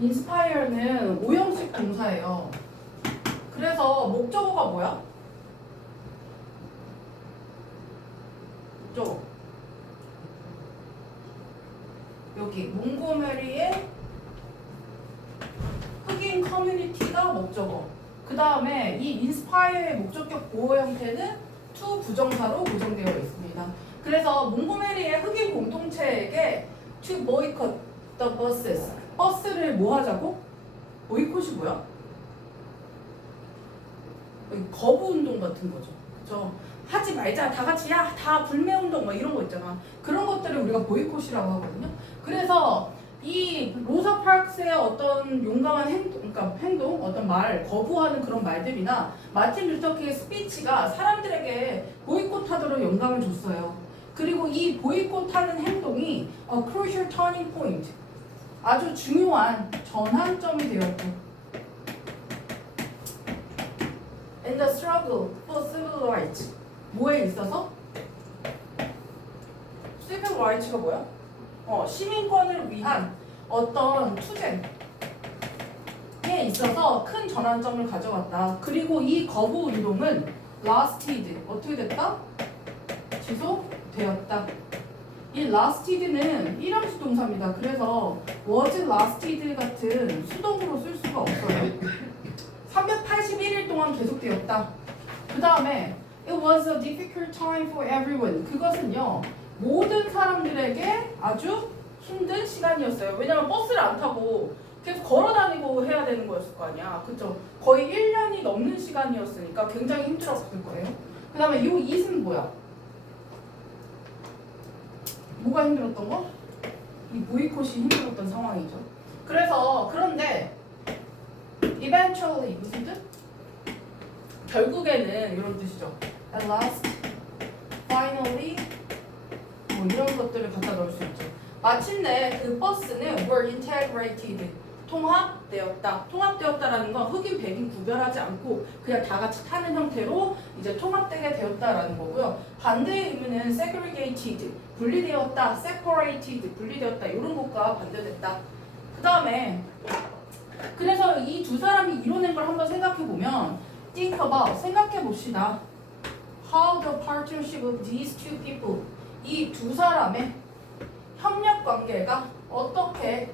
inspire는 오형식 동사예요. 그래서 목적어가 뭐야? 목적어. 여기 몽고메리의 흑인 커뮤니티가 목적어. 그 다음에 이 inspire의 목적격 보호 형태는 to 부정사로 구성되어 있습니다. 그래서 몽고메리의 흑인 공동체에게 to boycott the buses. 버스를 뭐 하자고? 보이콧이 뭐야? 거부 운동 같은 거죠. 그죠? 하지 말자. 다 같이 야, 다 불매 운동 막 이런 거 있잖아. 그런 것들을 우리가 보이콧이라고 하거든요. 그래서 이 로사 파크스의 어떤 용감한 행동, 그러니까 행동, 어떤 말, 거부하는 그런 말들이나 마틴 루터 킹의 스피치가 사람들에게 보이콧하도록 영감을 줬어요. 그리고 이 보이콧하는 행동이 a crucial turning point, 아주 중요한 전환점이 되었고, in the struggle for civil rights. 뭐에 있어서? civil rights가 뭐야? 시민권을 위한 어떤 투쟁에 있어서 큰 전환점을 가져왔다. 그리고 이 거부 운동은 lasted, 어떻게 됐다? 지속되었다. 이 lasted는 일형식 동사입니다. 그래서 was lasted 같은 수동으로 쓸 수가 없어요. 381일 동안 계속되었다. 그 다음에 it was a difficult time for everyone. 그것은요, 모든 사람들에게 아주 힘든 시간이었어요. 왜냐면 버스를 안 타고 계속 걸어 다니고 해야 되는 거였을 거 아니야. 그쵸? 거의 1년이 넘는 시간이었으니까 굉장히 힘들었을 거예요. 그 다음에 이 it은 뭐야? 뭐가 힘들었던 거? 이 보이콧이 힘들었던 상황이죠. 그래서 그런데 eventually 무슨 뜻? 결국에는 이런 뜻이죠. At last, finally, 뭐 이런 것들을 갖다 넣을 수 있죠. 마침내 그 버스는 were integrated, 통합되었다. 통합되었다라는 건 흑인 백인 구별하지 않고 그냥 다 같이 타는 형태로 이제 통합되게 되었다라는 거고요. 반대의 의미는 segregated, 분리되었다, separated, 분리되었다, 이런 것과 반대됐다. 그 다음에 그래서 이 두 사람이 이뤄낸 걸 한번 생각해 보면 think about, 생각해 봅시다. How the partnership of these two people, 이 두 사람의 협력 관계가 어떻게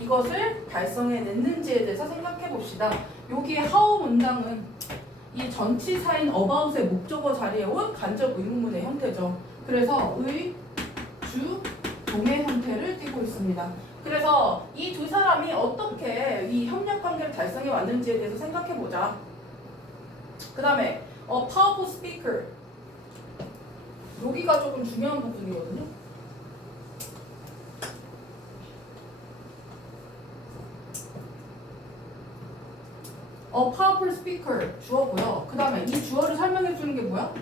이것을 달성해냈는지에 대해서 생각해 봅시다. 여기에 how 문장은 이 전치사인 about의 목적어 자리에 온 간접 의문문의 형태죠. 그래서 의, 주, 동의 형태를 띠고 있습니다. 그래서 이 두 사람이 어떻게 이 협력 관계를 달성해 왔는지에 대해서 생각해 보자. 그 다음에 powerful speaker, 여기가 조금 중요한 부분이거든요. powerful speaker 주어고요. 그 다음에 이 주어를 설명해 주는 게 뭐야?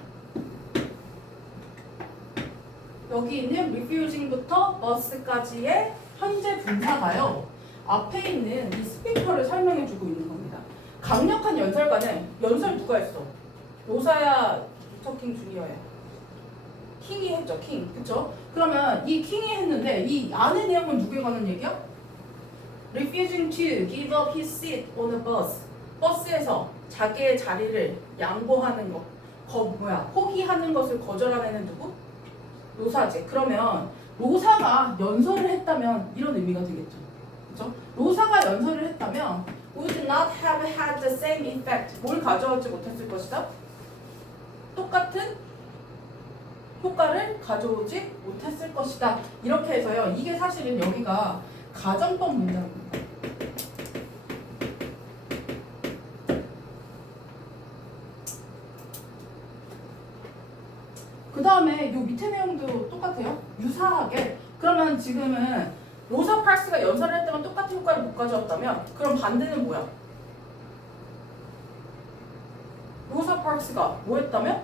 여기 있는 refusing부터 bus까지의 현재 분사가요, 앞에 있는 이 스피커를 설명해 주고 있는 겁니다. 강력한 연설가는, 연설 누가 했어? 로사야, 루터킹 주니어야. 킹이 했죠, 킹. 그쵸? 그러면 이 킹이 했는데 이 안의 내용은 누구에 관한 얘기야? refusing to give up his seat on a bus. 버스에서 자기의 자리를 양보하는 것, 포기하는 것을 거절하는 누구? 로사지. 그러면 로사가 연설을 했다면 이런 의미가 되겠죠. 그렇죠? 로사가 연설을 했다면 would not have had the same effect. 뭘 가져오지 못했을 것이다? 똑같은 효과를 가져오지 못했을 것이다. 이렇게 해서요. 이게 사실은 여기가 가정법 문장입니다. 그 다음에 요 밑에 내용도 똑같아요. 유사하게. 그러면 지금은 로사 파크스가 연설을 했다면 똑같은 효과를 못 가져왔다면 그럼 반대는 뭐야? 로사 파크스가 뭐 했다면?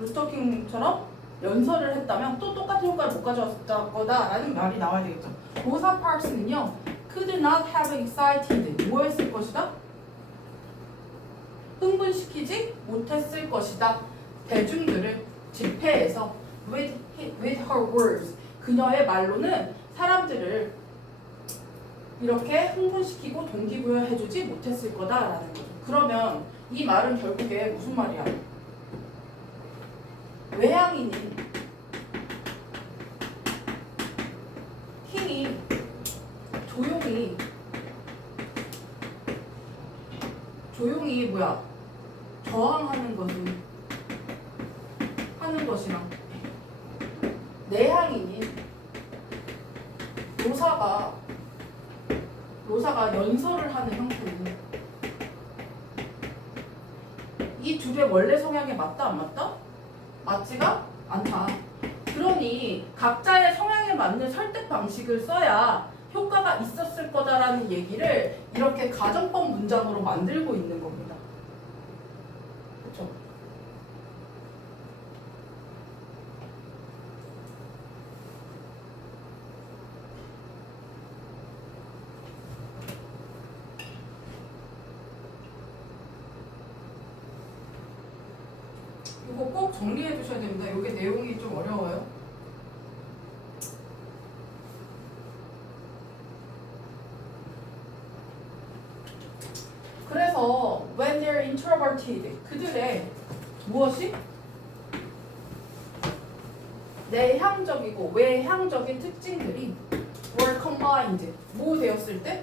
루터킹처럼 연설을 했다면 또 똑같은 효과를 못 가져왔을 거다라는 말이 나와야 되겠죠. 로사 파크스는요, could not have excited, 뭐 했을 것이다? 흥분시키지 못했을 것이다. 대중들을 집회에서 with her words, 그녀의 말로는 사람들을 이렇게 흥분시키고 동기부여해주지 못했을 거다라는 거죠. 그러면 이 말은 결국에 무슨 말이야? 외향인이 힘이 조용히 뭐야? 저항하는 하는 것이랑 내향인이 로사가 연설을 하는 형태는 이 둘의 원래 성향에 맞다 안 맞다? 맞지가 않다. 그러니 각자의 성향에 맞는 설득 방식을 써야 효과가 있었을 거다라는 얘기를 이렇게 가정법 문장으로 만들고 있는 겁니다. 그렇죠? 이거 꼭 정리해 두셔야 됩니다. 이게 내용이 좀 어려워요. 그래서 when they're introverted, 그들의 무엇이? 내향적이고 외향적인 특징들이 were combined, 뭐 되었을 때?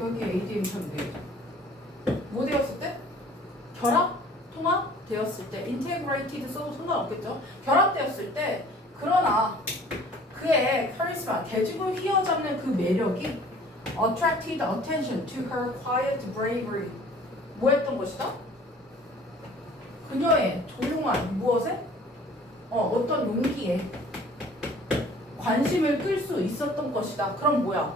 여기 ADM 편 되겠죠. 뭐 되었을 때? 결합? 통합? 되었을 때 integrated 써도 상관없겠죠. 결합되었을 때 그러나 그의 카리스마, 대중을 휘어잡는 그 매력이 attracted attention to her quiet bravery. 뭐 했던 것이다? 그녀의 조용한 무엇에? 어떤 용기에 관심을 끌 수 있었던 것이다. 그럼 뭐야?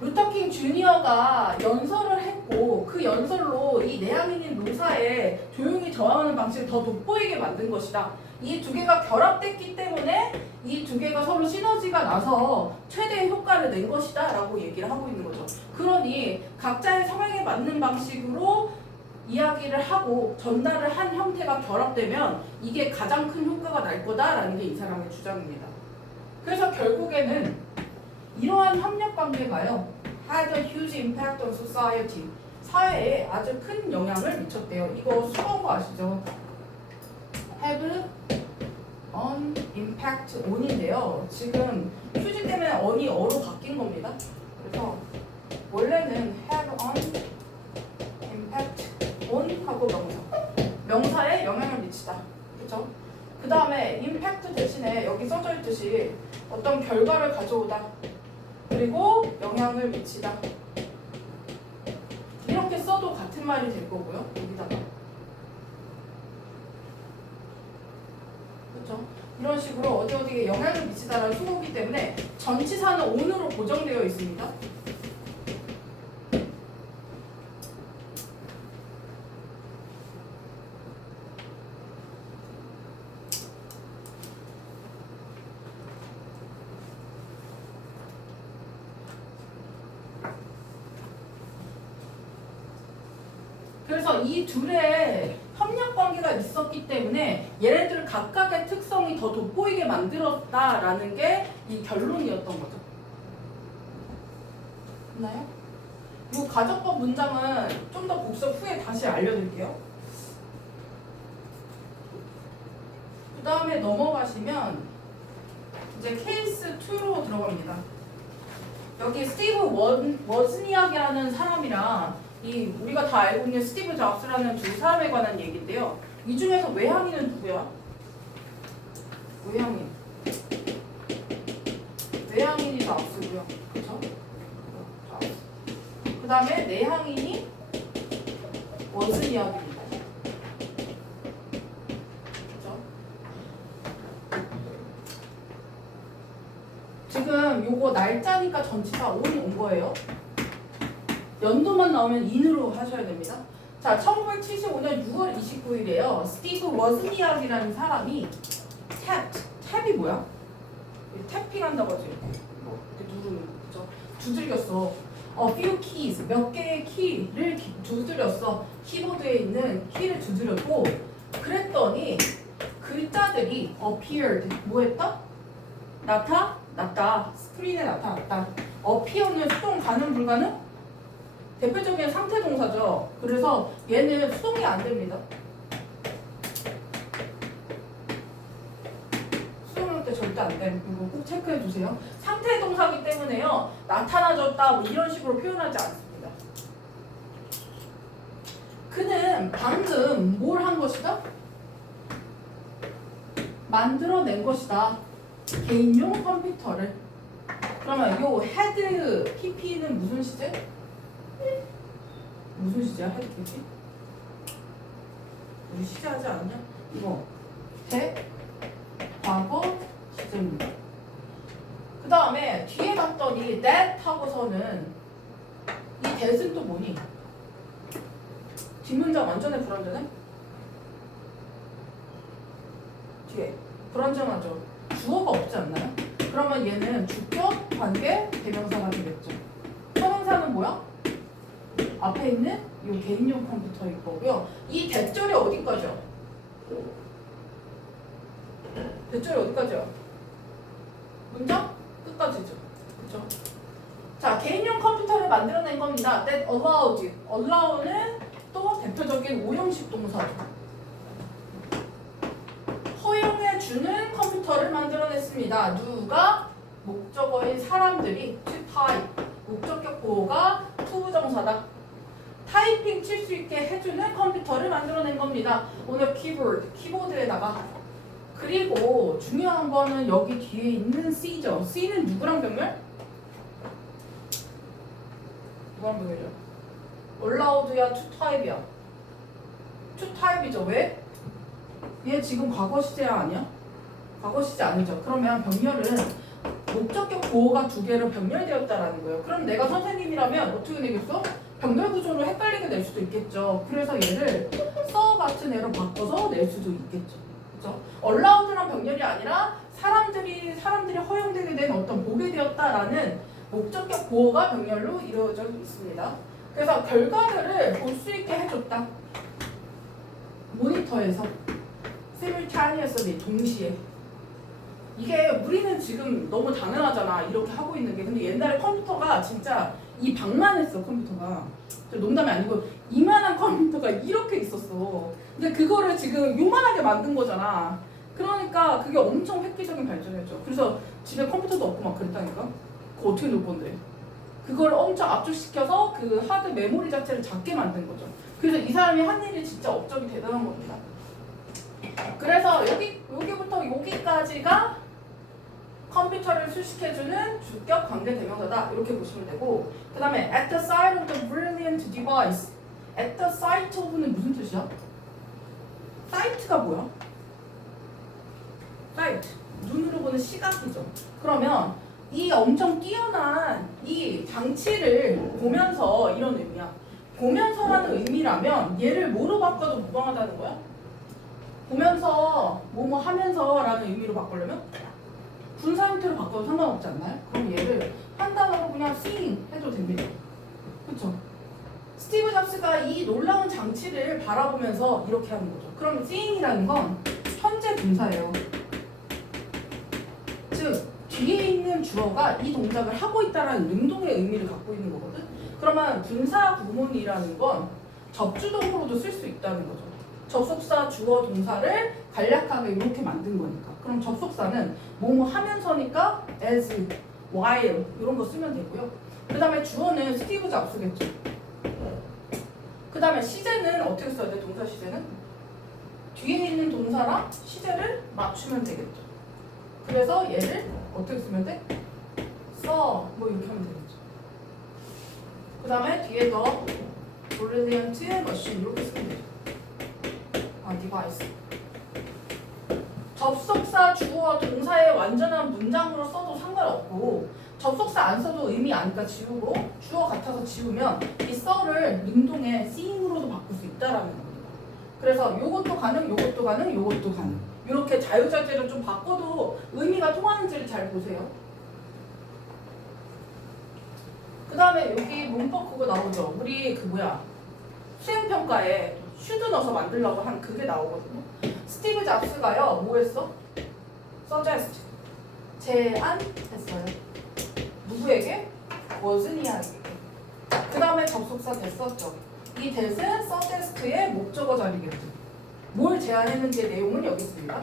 루터킹 주니어가 연설을 했고 그 연설로 이 내향인인 로사의 조용히 저항하는 방식을 더 돋보이게 만든 것이다. 이 두 개가 결합됐기 때문에 이 두 개가 서로 시너지가 나서 최대의 효과를 낸 것이다 라고 얘기를 하고 있는 거죠. 그러니 각자의 성향에 맞는 방식으로 이야기를 하고 전달을 한 형태가 결합되면 이게 가장 큰 효과가 날 거다라는 게 이 사람의 주장입니다. 그래서 결국에는 이러한 협력 관계가요, had a huge impact on society. 사회에 아주 큰 영향을 미쳤대요. 이거 수고한 거 아시죠? have an impact on인데요. 지금 휴지 때문에 on이 어로 바뀐 겁니다. 그래서 원래는 have an impact on 하고 명사에 영향을 미치다. 그렇죠? 그 다음에 impact 대신에 여기 써져 있듯이 어떤 결과를 가져오다. 그리고 영향을 미치다. 이렇게 써도 같은 말이 될 거고요. 여기다가. 그렇죠? 이런 식으로 어디에 영향을 미치다라는 수고기 때문에 전치사는 on으로 고정되어 있습니다. 그래서 이 둘의 협력 관계가 있었기 때문에 얘네들 각각의 특성이 더 돋보이게 만들었다라는 게 이 결론이었던 거죠. 됐나요? 이 가정법 문장은 좀 더 복습 후에 다시 알려드릴게요. 그 다음에 넘어가시면 이제 케이스 2로 들어갑니다. 여기 스티브 워즈니악이라는 사람이랑 이 우리가 다 알고 있는 스티브 잡스라는 두 사람에 관한 얘기인데요. 이 중에서 외향인은 누구야? 외향인이 잡스고요. 그렇죠? 그 다음에 내향인이 워즈니악입니다. 그렇죠? 지금 요거 날짜니까 전치사 on이 온 거예요. 연도만 나오면 in으로 하셔야 됩니다. 자, 1975년 6월 29일이에요. 스티브 워즈니악이라는 사람이 탭이 뭐야? 탭핑 한다고 하죠. 이렇게 누르는 거죠. 두들겼어. few keys, 몇 개의 키를 두드렸어. 키보드에 있는 키를 두드렸고 그랬더니 글자들이 appeared, 뭐 했다? 나타났다. 스크린에 나타났다. appear는 수동 가능 불가능? 대표적인 상태 동사죠. 그래서 얘는 수동이 안 됩니다. 수동일 때 절대 안 돼. 이거 꼭 체크해 주세요. 상태 동사기 때문에요. 나타나졌다 뭐 이런 식으로 표현하지 않습니다. 그는 방금 뭘 한 것이다? 만들어낸 것이다. 개인용 컴퓨터를. 그러면 요 헤드 PP는 무슨 시제? 무슨 시제야? 헤드 PP? 우리 시제하지 않았냐? 이거 대 과거 시제입니다. 그 다음에 뒤에 갔더니 that 하고서는 이 that은 또 뭐니? 뒷문장 완전히 불완전해? 뒤에 불완전하죠. 주어가 없지 않나요? 그러면 얘는 주격, 관계, 대명사가 되겠죠. 선행사는 뭐야? 앞에 있는 이 개인용 컴퓨터일 거고요. 이 대절이 어디까지요? 대절이 어디까지요? 문장 끝까지죠. 그렇죠? 자, 개인용 컴퓨터를 만들어낸 겁니다. That allowed. allow는 또 대표적인 오형식 동사죠. 허용해 주는 컴퓨터를 만들어냈습니다. 누가? 목적어인 사람들이 to type. 목적격 보호가 투부정사다. 타이핑 칠 수 있게 해주는 컴퓨터를 만들어낸 겁니다. 오늘 키보드에다가. 그리고 중요한 거는 여기 뒤에 있는 C죠. C는 누구랑 병렬? 누구랑 병렬이야? allowed야, to type이야. to type이죠. 왜? 얘 지금 과거 시제 아니야? 과거 시제 아니죠. 그러면 병렬은 목적격 보호가 두 개로 병렬되었다라는 거예요. 그럼 내가 선생님이라면 어떻게 되겠어? 병렬 구조를 헷갈리게 낼 수도 있겠죠. 그래서 얘를 서 같은 애로 바꿔서 낼 수도 있겠죠. 그렇죠? allowed란 병렬이 아니라 사람들이 허용되게 된 어떤 보게 되었다라는 목적격 보호가 병렬로 이루어져 있습니다. 그래서 결과들을 볼 수 있게 해줬다. 모니터에서 simultaneously 동시에. 이게 우리는 지금 너무 당연하잖아. 이렇게 하고 있는 게. 근데 옛날에 컴퓨터가 진짜 이 방만했어. 컴퓨터가. 농담이 아니고 이만한 컴퓨터가 이렇게 있었어. 근데 그거를 지금 요만하게 만든 거잖아. 그러니까 그게 엄청 획기적인 발전이었죠. 그래서 집에 컴퓨터도 없고 막 그랬다니까. 그거 어떻게 놓을 건데. 그걸 엄청 압축시켜서 그 하드 메모리 자체를 작게 만든 거죠. 그래서 이 사람이 한 일이 진짜 업적이 대단한 겁니다. 그래서 여기부터 여기까지가 컴퓨터를 수식해주는 주격 관계 대명사다. 이렇게 보시면 되고, 그 다음에 at the side of the brilliant device. at the sight of는 무슨 뜻이야? sight가 뭐야? sight. 눈으로 보는 시각이죠. 그러면 이 엄청 뛰어난 이 장치를 보면서 이런 의미야. 보면서라는 의미라면 얘를 뭐로 바꿔도 무방하다는 거야? 보면서 뭐뭐 하면서라는 의미로 바꾸려면 분사 형태로 바꿔도 상관없지 않나요? 그럼 얘를 한 단어로 그냥 seeing 해도 됩니다. 그렇죠? 스티브 잡스가 이 놀라운 장치를 바라보면서 이렇게 하는 거죠. 그럼 seeing이라는 건 현재 분사예요. 즉 뒤에 있는 주어가 이 동작을 하고 있다는 능동의 의미를 갖고 있는 거거든. 그러면 분사 구문이라는 건 접주동으로도 쓸 수 있다는 거죠. 접속사, 주어, 동사를 간략하게 이렇게 만든 거니까. 그럼 접속사는 뭐뭐 하면서니까 as, while 이런 거 쓰면 되고요. 그 다음에 주어는 스티브 잡스겠죠. 그 다음에 시제는 어떻게 써야 돼? 동사 시제는? 뒤에 있는 동사랑 시제를 맞추면 되겠죠. 그래서 얘를 어떻게 쓰면 돼? 써, 뭐 이렇게 하면 되겠죠. 그 다음에 뒤에 더 brilliant machine 이렇게 쓰면 되죠. 디바이스. 접속사, 주어, 동사의 완전한 문장으로 써도 상관없고 접속사 안 써도 의미 아니까 지우고 주어 같아서 지우면 이 써를 능동의 seeing으로도 바꿀 수 있다라는 겁니다. 그래서 요것도 가능, 요것도 가능, 요것도 가능. 이렇게 자유자재를 좀 바꿔도 의미가 통하는지를 잘 보세요. 그 다음에 여기 문법 그거 나오죠. 우리 그 뭐야 수행평가에 슈드 넣어서 만들려고 한 그게 나오거든요. 스티브 잡스가요 뭐 했어? suggest 제안했어요. 누구에게? wasn't이야. 그 다음에 접속사 됐었죠. 이 that은 suggest의 목적어 자리겠죠. 뭘 제안했는지의 내용은 여기 있습니다.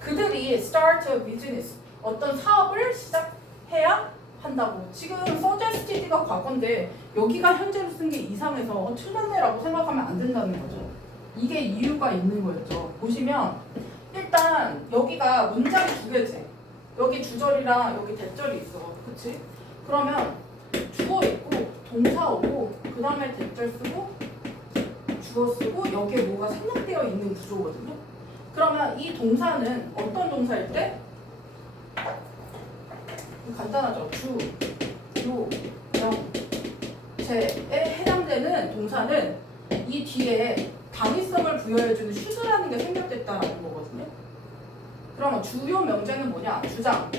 그들이 start a business, 어떤 사업을 시작해야 한다고. 지금 suggested가 과거인데 여기가 현재로 쓴 게 이상해서 틀렸네라고 생각하면 안 된다는 거죠. 이게 이유가 있는 거였죠. 보시면 일단 여기가 문장이 두 개지. 여기 주절이랑 여기 대절이 있어. 그치? 그러면 주어 있고 동사 오고 그 다음에 대절 쓰고 주어 쓰고 여기에 뭐가 생략되어 있는 구조거든요. 그러면 이 동사는 어떤 동사일 때? 간단하죠. 주, 요, 영, 제에 해당되는 동사는 이 뒤에 당위성을 부여해주는 should라는 게 생략됐다라는 거거든요. 그러면 주요 명제는 뭐냐? 주장,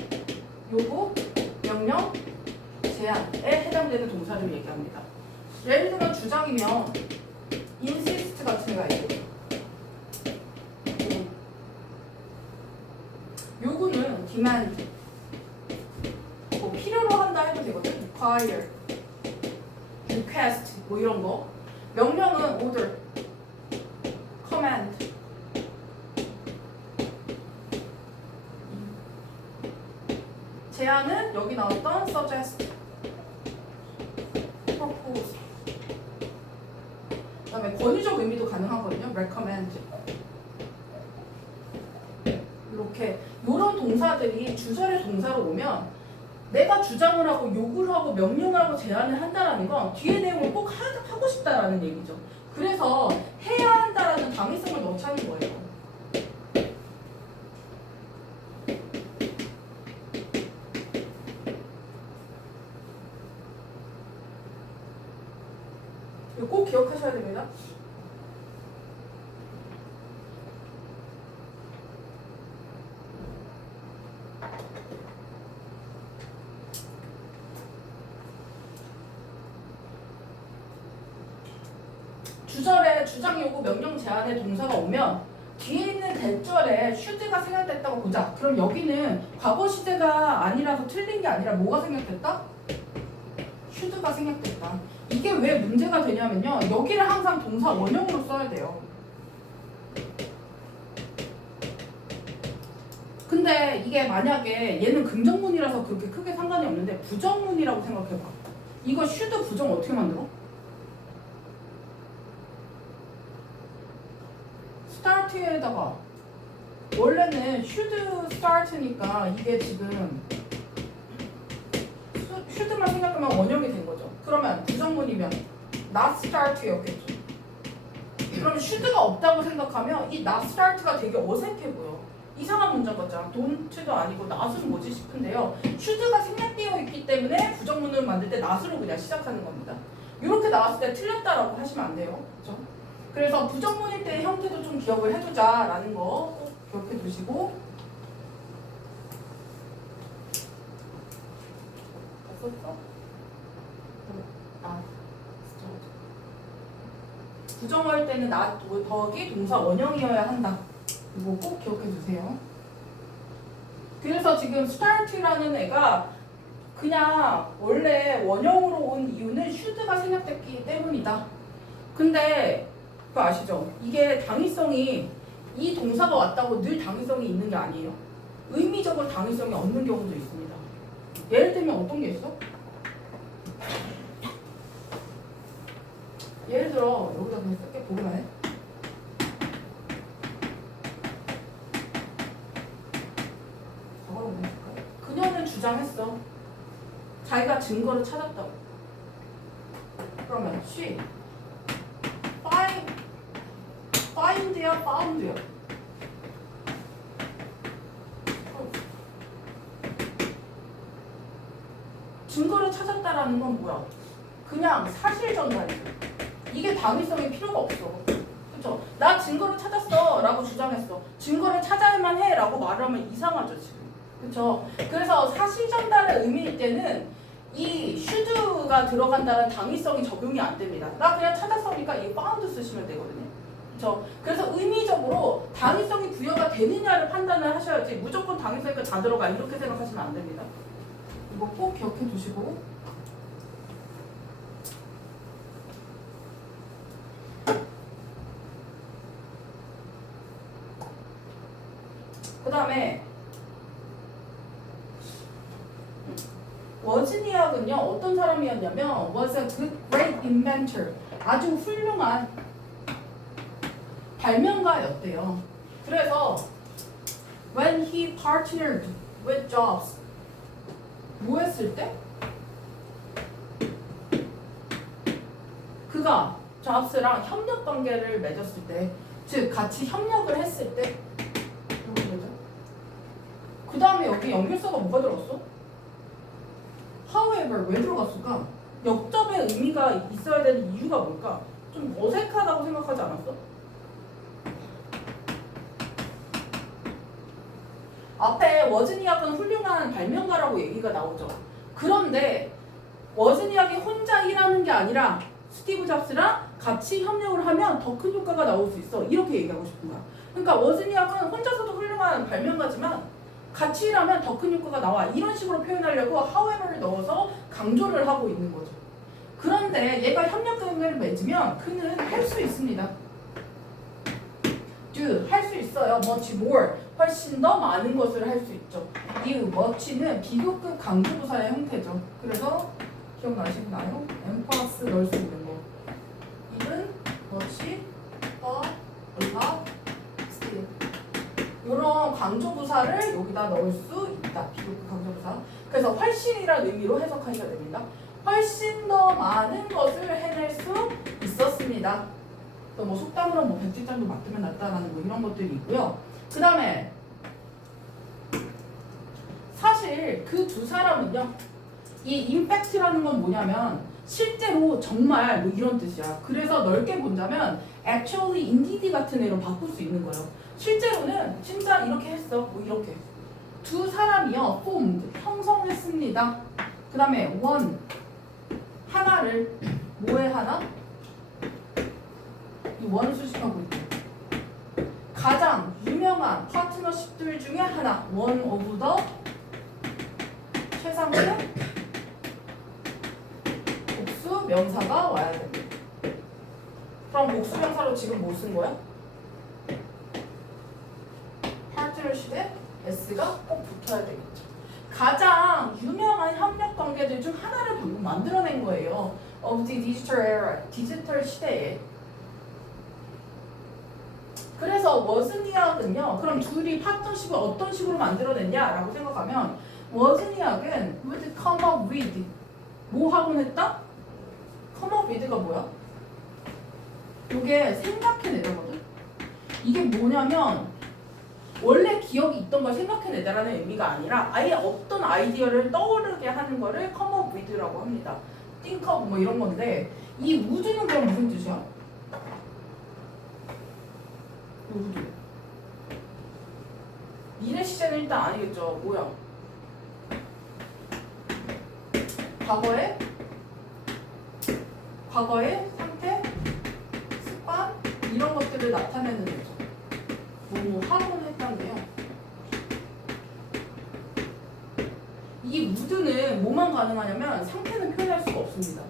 요구, 명령, 제안에 해당되는 동사를 얘기합니다. 예를 들면 주장이면 insist 같은 거 있고, 요구는 demand, 뭐 필요로 한다 해도 되거든. require, request 뭐 이런 거. 명령은 order, command. 제안은 여기 나왔던 suggest, propose. 그다음에 권위적 의미도 가능하거든요. recommend. 이렇게 이런 동사들이 주절의 동사로 오면 내가 주장을 하고 요구를 하고 명령을 하고 제안을 한다라는 건 뒤에 내용을 꼭 하고 싶다라는 얘기죠. 그래서 해야 한다라는 당위성을 넣자는 거예요. 이거 꼭 기억하셔야 됩니다. 주절에 주장 요구 명령 제안의 동사가 오면 뒤에 있는 대절에 should가 생략됐다고 보자. 그럼 여기는 과거 시제가 아니라서 틀린 게 아니라 뭐가 생략됐다? should가 생략됐다. 이게 왜 문제가 되냐면요. 여기를 항상 동사 원형으로 써야 돼요. 근데 이게 만약에 얘는 긍정문이라서 그렇게 크게 상관이 없는데 부정문이라고 생각해봐. 이거 should 부정 어떻게 만들어? start에다가 원래는 should start니까 이게 지금 should만 생각하면 원형이 된 거죠. 그러면 부정문이면 not start였겠죠. 그러면 should가 없다고 생각하면 이 not start가 되게 어색해 보여. 이상한 문장 같잖아. don't도 아니고 not은 뭐지 싶은데요. should가 생략되어 있기 때문에 부정문을 만들 때 not으로 그냥 시작하는 겁니다. 이렇게 나왔을 때 틀렸다라고 하시면 안 돼요. 그렇죠? 그래서 부정문일 때 형태도 좀 기억을 해두자라는 거 꼭 기억해 두시고. 썼어? 부정어일 때는 not 더하기 동사 원형이어야 한다. 이거 꼭 기억해 두세요. 그래서 지금 start라는 애가 그냥 원래 원형으로 온 이유는 should가 생략됐기 때문이다. 근데 그거 아시죠? 이게 당위성이 이 동사가 왔다고 늘 당위성이 있는 게 아니에요. 의미적으로 당위성이 없는 경우도 있습니다. 예를 들면 어떤 게 있어? 예를 들어 여기다 그냥 쓸게. 보기만 해. 그녀는 주장했어. 자기가 증거를 찾았다고. 그러면 she find야 found야. 증거를 찾았다라는 건 뭐야? 그냥 사실 전달이죠. 이게 당위성이 필요가 없어. 그렇죠? 나 증거를 찾았어 라고 주장했어. 증거를 찾아야만 해 라고 말하면 이상하죠 지금. 그렇죠? 그래서 사실 전달의 의미일 때는 이 should가 들어간다는 당위성이 적용이 안 됩니다. 나 그냥 찾았으니까 이 found 쓰시면 되거든요. 그렇죠? 그래서 의미적으로 당위성이 부여가 되느냐를 판단을 하셔야지 무조건 당위성이니까 다 들어가 이렇게 생각하시면 안 됩니다. 이거 꼭 기억해 두시고. 그 다음에 워즈니악은요 어떤 사람이었냐면 was a good great inventor 아주 훌륭한 발명가였대요. 그래서 when he partnered with Jobs 뭐 했을 때? 그가 잡스랑 협력 관계를 맺었을 때, 즉 같이 협력을 했을 때, 그 다음에 여기 연결사가 뭐가 들어갔어? However 왜 들어갔을까? 역접의 의미가 있어야 되는 이유가 뭘까? 좀 어색하다고 생각하지 않았어? 앞에 워즈니악은 훌륭한 발명가라고 얘기가 나오죠. 그런데 워즈니악이 혼자 일하는 게 아니라 스티브 잡스랑 같이 협력을 하면 더 큰 효과가 나올 수 있어. 이렇게 얘기하고 싶은 거야. 그러니까 워즈니악은 혼자서도 훌륭한 발명가지만 같이 일하면 더 큰 효과가 나와. 이런 식으로 표현하려고 however를 넣어서 강조를 하고 있는 거죠. 그런데 얘가 협력 관계를 맺으면 그는 할 수 있습니다. do 할 수 있어요. much more 훨씬 더 많은 것을 할 수 있죠. 이 much는 비교급 강조부사의 형태죠. 그래서 기억나시나요? m 플러스 넣을 수 있는 거. even, much, the, a lot, still. 이런 강조부사를 여기다 넣을 수 있다. 비교급 강조부사. 그래서 훨씬이라는 의미로 해석하셔야 됩니다. 훨씬 더 많은 것을 해낼 수 있었습니다. 또 뭐 속담으로 뭐 100지장도 맞으면 낫다라는 뭐 이런 것들이 있고요. 그 다음에 사실 그 두 사람은요, 이 임팩트라는 건 뭐냐면 실제로 정말 뭐 이런 뜻이야. 그래서 넓게 본다면 actually, indeed 같은 애로 바꿀 수 있는 거예요. 실제로는 진짜 이렇게 했어. 뭐 이렇게 두 사람이요 formed 형성했습니다. 그 다음에 one 하나를 뭐에 하나? 이 원 수식하고 있죠. 가장 유명한 파트너십들 중에 하나 one of the 최상급 복수 명사가 와야 됩니다. 그럼 복수 명사로 지금 뭐 쓴 거야? 파트너십에 s가 꼭 붙어야 되겠죠. 가장 유명한 협력 관계들 중 하나를 방금 만들어낸 거예요. of the digital era, 디지털 시대에. 그래서 워즈니악은요, 그럼 둘이 파트너십을 어떤 식으로 만들어냈냐라고 생각하면 워즈니악은 would come up with 뭐 하곤 했다? come up with가 뭐야? 이게 생각해내다거든? 이게 뭐냐면 원래 기억이 있던 걸 생각해내다라는 의미가 아니라 아예 어떤 아이디어를 떠오르게 하는 거를 come up with라고 합니다. think of 뭐 이런 건데 이 would는 그럼 무슨 뜻이야? would 미래 시제는 일단 아니겠죠. 뭐야? 과거의 상태, 습관 이런 것들을 나타내는 거죠. 뭐 하곤 했다는데요. 이 would는 뭐만 가능하냐면 상태는 표현할 수가 없습니다.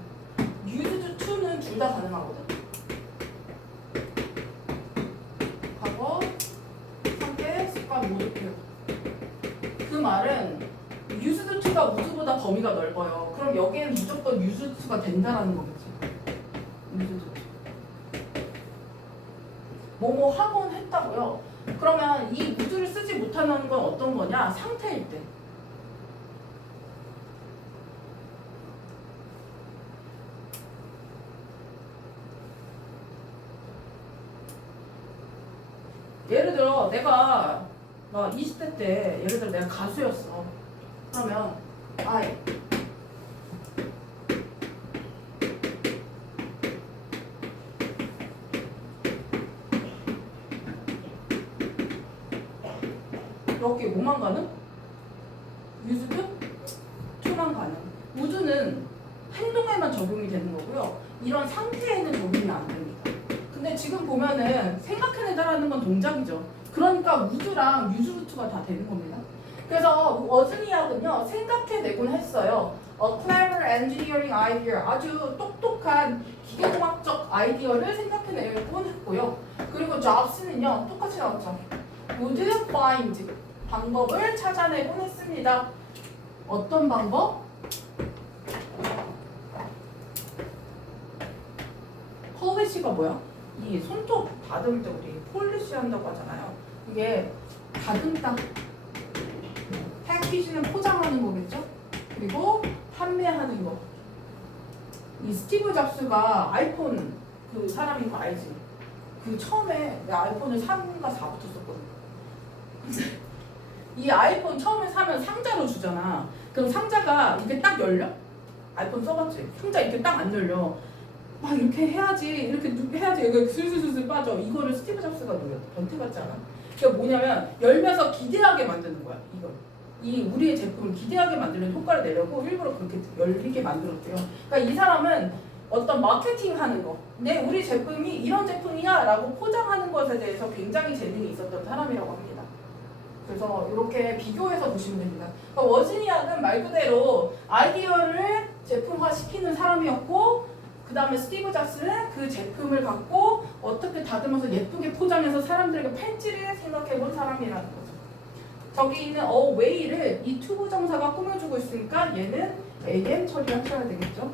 used to는 둘 다 가능하거든. 과거, 상태, 습관 모두 표현. 그 말은 used to가 would보다 범위가 넓어요. 그럼 여기엔 무조건 used to가 된다라는 거겠지. used to. 뭐뭐 하곤 했다고요. 그러면 이 would를 쓰지 못하는 건 어떤 거냐? 상태일 때. 예를 들어 내가 20대 때 예를 들어 내가 가수였어. 그러면 I 여기 뭐만 가능? used to만 가능. would는 행동에만 적용이 되는 거고요. 이런 상태에는 적용이 안 됩니다. 근데 지금 보면은 생각해내다라는 건 동작이죠. 그러니까 would랑 used to가 다 되는 겁니다. 그래서 워즈니악은요 생각해내곤 했어요. A clever engineering idea, 아주 똑똑한 기계공학적 아이디어를 생각해내곤 했고요. 그리고 Jobs는요 똑같이 나왔죠. Would find 방법을 찾아내곤 했습니다. 어떤 방법? 폴리시가 뭐야? 이 손톱 다듬을 때 우리 폴리시 한다고 하잖아요. 이게 다듬다. 패키지는 포장하는 거겠죠? 그리고 판매하는 거. 이 스티브 잡스가 아이폰 그 사람인 거 알지? 그 처음에 내 아이폰을 3인가 4부터 썼거든. 이 아이폰 처음에 사면 상자로 주잖아. 그럼 상자가 이게 딱 열려? 아이폰 써봤지? 상자 이렇게 딱 안 열려. 막 이렇게 해야지, 이렇게 해야지 이거 슬슬슬슬 빠져. 이거를 스티브 잡스가 노렸다. 변태 같지 않아? 그게 뭐냐면 열면서 기대하게 만드는 거야. 이걸. 이 우리의 제품을 기대하게 만드는 효과를 내려고 일부러 그렇게 열리게 만들었대요. 그러니까 이 사람은 어떤 마케팅하는 거, 우리 제품이 이런 제품이야라고 포장하는 것에 대해서 굉장히 재능이 있었던 사람이라고 합니다. 그래서 이렇게 비교해서 보시면 됩니다. 그러니까 워지니악은 말 그대로 아이디어를 제품화시키는 사람이었고, 그 다음에 스티브 잡스는 그 제품을 갖고 어떻게 다듬어서 예쁘게 포장해서 사람들에게 팔지를 생각해본 사람이라는 거죠. 저기 있는 way를 이 to 부정사가 꾸며주고 있으니까 얘는 am 처리하셔야 되겠죠.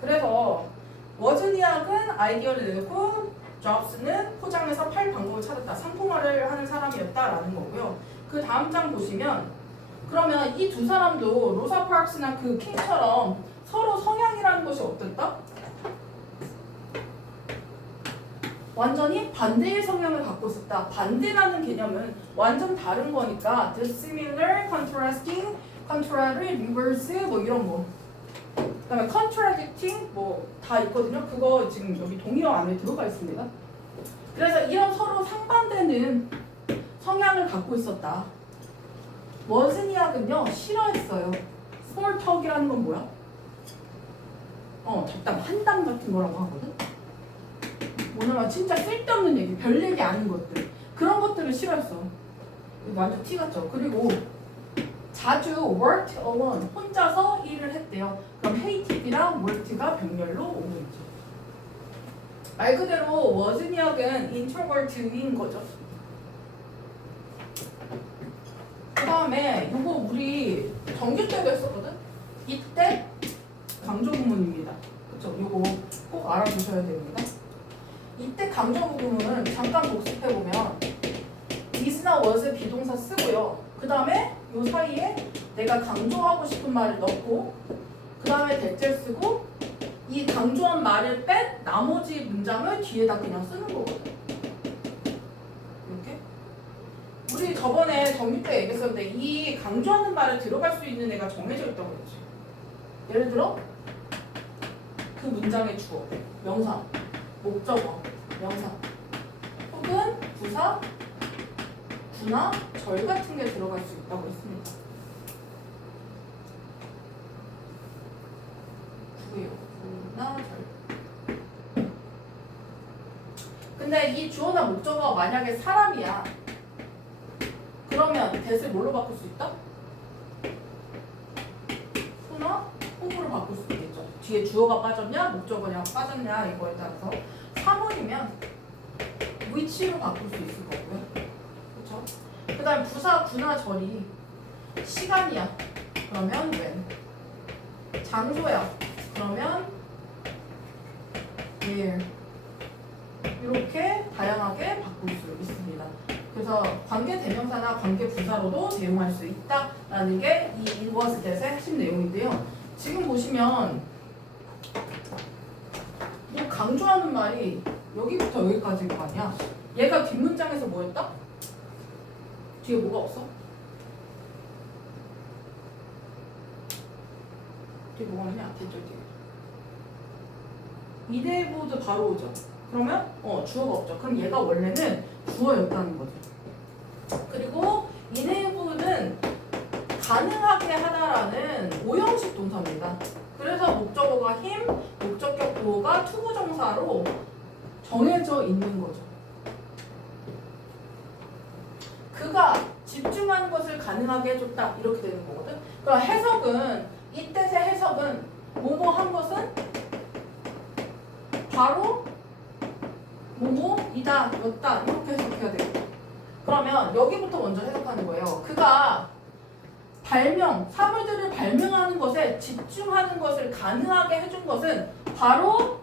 그래서 워즈니악은 아이디어를 내고 잡스는 포장해서 팔 방법을 찾았다. 상품화를 하는 사람이었다라는 거고요. 그 다음 장 보시면 그러면 이 두 사람도 로사 파크스나 그 킹처럼 서로 성향이라는 것이 어땠다? 완전히 반대의 성향을 갖고 있었다. 반대라는 개념은 완전 다른 거니까 dissimilar, contrasting, contrary, reverse 뭐 이런 거. 그다음에 contradicting 뭐 다 있거든요. 그거 지금 여기 동의어 안에 들어가 있습니다. 그래서 이런 서로 상반되는 성향을 갖고 있었다. 워즈니악은요 싫어했어요. small talk이라는 건 뭐야? 잡담, 한담 같은 거라고 하거든. 뭐냐면 진짜 쓸데없는 얘기, 별 얘기 아닌 것들, 그런 것들을 싫어했어. 완전 티 같죠. 그리고 자주 worked alone, 혼자서 일을 했대요. 그럼 hated이랑 worked가 병렬로 오고 있죠. 말 그대로 워즈니악은 introvert인 거죠. 그 다음에 이거 우리 정규 때도 했었거든? 이때 강조 구문입니다. 그쵸? 이거 꼭 알아두셔야 됩니다. 이때 강조 구문은 잠깐 복습해보면 is나 was 비동사 쓰고요. 그 다음에 요 사이에 내가 강조하고 싶은 말을 넣고 그 다음에 대절 쓰고 이 강조한 말을 뺀 나머지 문장을 뒤에다 그냥 쓰는 거거든. 이렇게. 우리 저번에 정규 때 얘기했었는데 이 강조하는 말을 들어갈 수 있는 애가 정해져 있다고 했지. 예를 들어 그 문장의 주어, 명사, 목적어, 명사 혹은 부사, 구나 절 같은 게 들어갈 수 있다고 했습니다. 구요, 구나 절. 근데 이 주어나 목적어가 만약에 사람이야. 그러면 that을 뭘로 바꿀 수 있다? who나 who로 바꿀 수 있겠죠. 뒤에 주어가 빠졌냐, 목적어냐 빠졌냐 이거에 따라서 3원이면 which로 바꿀 수 있을 거고요. 그렇죠? 그 다음 부사, 구나 절이 시간이야. 그러면 when. 장소야. 그러면 where. 이렇게 다양하게 바꿀 수 있습니다. 그래서 관계 대명사나 관계 부사로도 대용할 수 있다라는 게 이 it was that의 핵심 내용인데요. 지금 보시면 뭐 강조하는 말이 여기부터 여기까지인 거 아니야? 얘가 뒷문장에서 뭐였다? 뒤에 뭐가 없어? 뒤에 뭐가 없냐? 대절 뒤에. 이대보드 바로 오죠. 그러면 주어가 없죠. 그럼 얘가 원래는 주어였다는 거죠. 그리고 이네이브는 가능하게 하다라는 오형식 동사입니다. 그래서 목적어가 him, 목적격 보호가 투부정사로 정해져 있는 거죠. 그가 집중하는 것을 가능하게 해줬다 이렇게 되는 거거든. 그럼 해석은 이때의 해석은 뭐뭐 한 것은 바로 뭐뭐이다, 였다 이렇게 해석해야 되겠다. 그러면 여기부터 먼저 해석하는 거예요. 그가 사물들을 발명하는 것에 집중하는 것을 가능하게 해준 것은 바로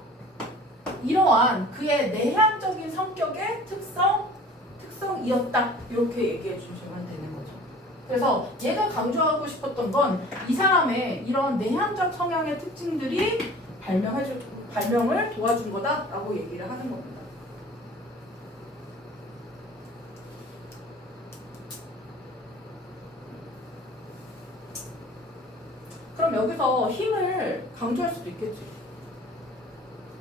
이러한 그의 내향적인 성격의 특성이었다. 이렇게 얘기해 주시면 되는 거죠. 그래서 얘가 강조하고 싶었던 건 이 사람의 이런 내향적 성향의 특징들이 발명을 도와준 거다라고 얘기를 하는 겁니다. 그럼 여기서 힘을 강조할 수도 있겠지.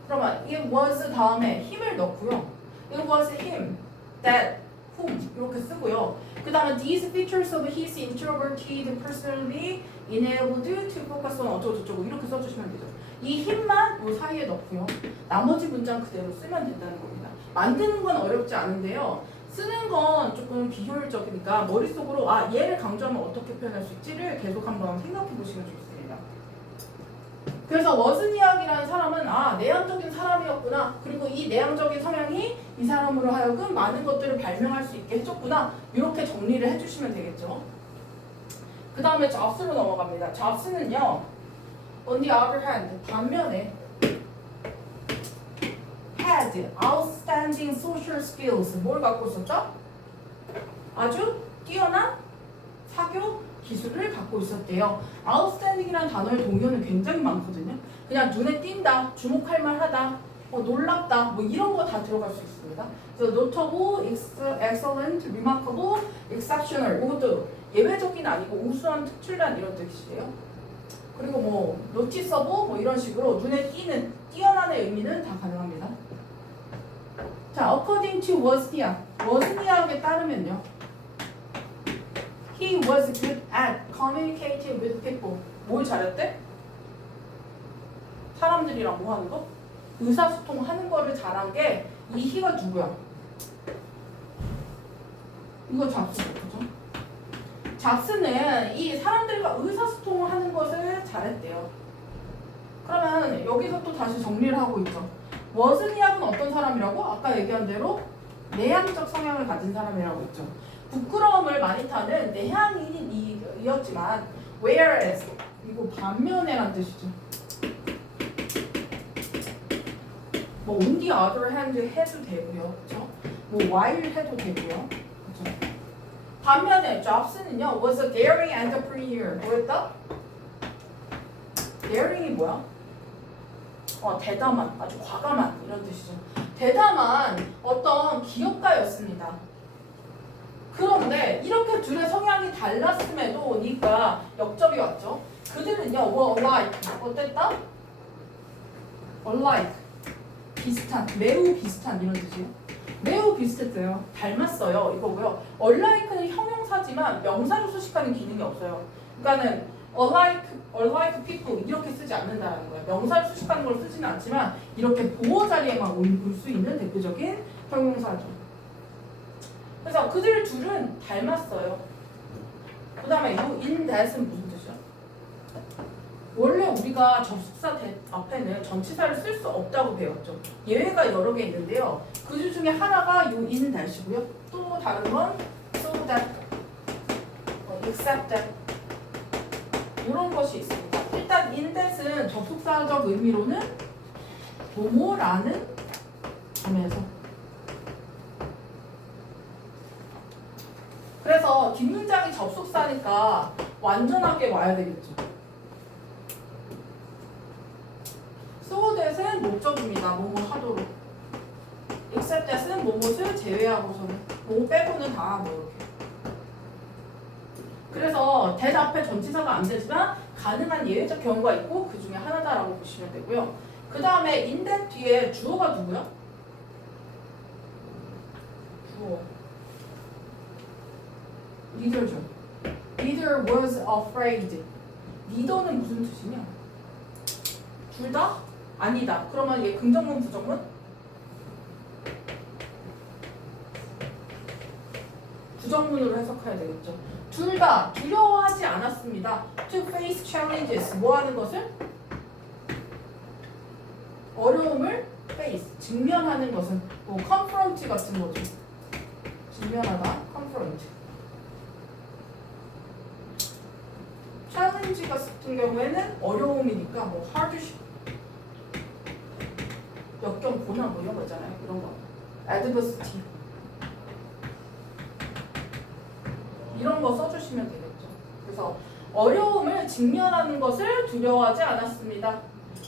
그러면 it was 다음에 힘을 넣고요. It was him, that, whom 이렇게 쓰고요. 그 다음에 these features of his introverted personality enabled to focus on 어쩌고저쩌고 이렇게 써주시면 되죠. 이 힘만 이 사이에 넣고요. 나머지 문장 그대로 쓰면 된다는 겁니다. 만드는 건 어렵지 않은데요. 쓰는 건 조금 비효율적이니까 머릿속으로 얘를 강조하면 어떻게 표현할 수 있지를 계속 한번 생각해 보시면 좋겠습니다. 그래서 워즈니악이라는 사람은 내향적인 사람이었구나. 그리고 이 내향적인 성향이 이 사람으로 하여금 많은 것들을 발명할 수 있게 해줬구나. 이렇게 정리를 해주시면 되겠죠. 그 다음에 잡스로 넘어갑니다. 잡스는요. On the other hand, 반면에 had outstanding social skills. 뭘 갖고 있었죠? 아주 뛰어난 사교 기술을 갖고 있었대요. outstanding이라는 단어의 동의어는 굉장히 많거든요. 그냥 눈에 띈다, 주목할 만하다, 놀랍다, 뭐 이런 거 다 들어갈 수 있습니다. 그래서 notable, excellent, remarkable, exceptional 이것도 예외적인 아니고 우수한, 특출난 이런 뜻이에요. 그리고 뭐 noticeable 뭐 이런 식으로 눈에 띄는, 뛰어난의 의미는 다 가능합니다. 자, according to 워즈니악에 따르면요. He was good at communicating with people. 뭘 잘했대? 사람들이랑 뭐 하는 거? 의사소통하는 거를 잘한 게 이 he가 누구야? 이거 잡스죠, 그죠? 잡스는 이 사람들과 의사소통을 하는 것을 잘했대요. 그러면 여기서 또 다시 정리를 하고 있죠. 워즈니악은 어떤 사람이라고? 아까 얘기한 대로 내향적 성향을 가진 사람이라고 했죠. 부끄러움을 많이 타는 내향인이었지만 whereas 이거 반면에란 뜻이죠. 뭐 on the other hand 해도 되고요. 그렇죠? 뭐 while 해도 되고요. 그렇죠? 반면에 잡스는요 was a daring entrepreneur. 뭐였다? daring이 뭐야? 대담한, 아주 과감한 이런 뜻이죠. 대담한 어떤 기업가였습니다. 그런데 이렇게 둘의 성향이 달랐음에도 니까 역접이 왔죠. 그들은요, alike, 어땠다? alike, 비슷한, 매우 비슷한 이런 뜻이에요. 매우 비슷했어요. 닮았어요. 이거고요. alike는 형용사지만 명사로 수식하는 기능이 없어요. 그러니까는 alike people 이렇게 쓰지 않는다는 거예요. 명사를 수식하는 걸 쓰지는 않지만 이렇게 보호 자리에만 올 수 있는 대표적인 형용사죠. 그래서 그들 둘은 닮았어요. 그 다음에 이 in that은 무슨 뜻이야? 원래 우리가 접속사 앞에는 전치사를 쓸 수 없다고 배웠죠. 예외가 여러 개 있는데요. 그 중에 하나가 이 in that이고요. 또 다른 건 so that, except that 이런 것이 있습니다. 일단 in that은 접속사적 의미로는 뭐뭐라는 점에서 그래서 뒷문장이 접속사니까 완전하게 와야 되겠죠. so that은 목적입니다. 뭐뭐 하도록. except that은 뭐뭐를 제외하고서는 뭐 빼고는 다 뭐 이렇게. 그래서 that 앞에 전치사가 안 되지만 가능한 예외적 경우가 있고 그 중에 하나다라고 보시면 되고요. 그 다음에 in that 뒤에 주어가 누구야? 주어. 리더죠. Leader was afraid. 리더는 무슨 뜻이냐? 둘 다? 아니다. 그러면 얘 긍정문, 부정문? 부정문으로 해석해야 되겠죠. 둘 다 두려워하지 않았습니다. To face challenges. 뭐 하는 것을? 어려움을 face. 직면하는 것은 뭐 confront 같은 거죠. 직면하다, confront. challenge 같은 경우에는 어려움이니까 뭐 hardship, 역경, 고난 뭐 이런 거 있잖아요. 이런 거. adversity. 이런 거 써주시면 되겠죠. 그래서 어려움을 직면하는 것을 두려워하지 않았습니다.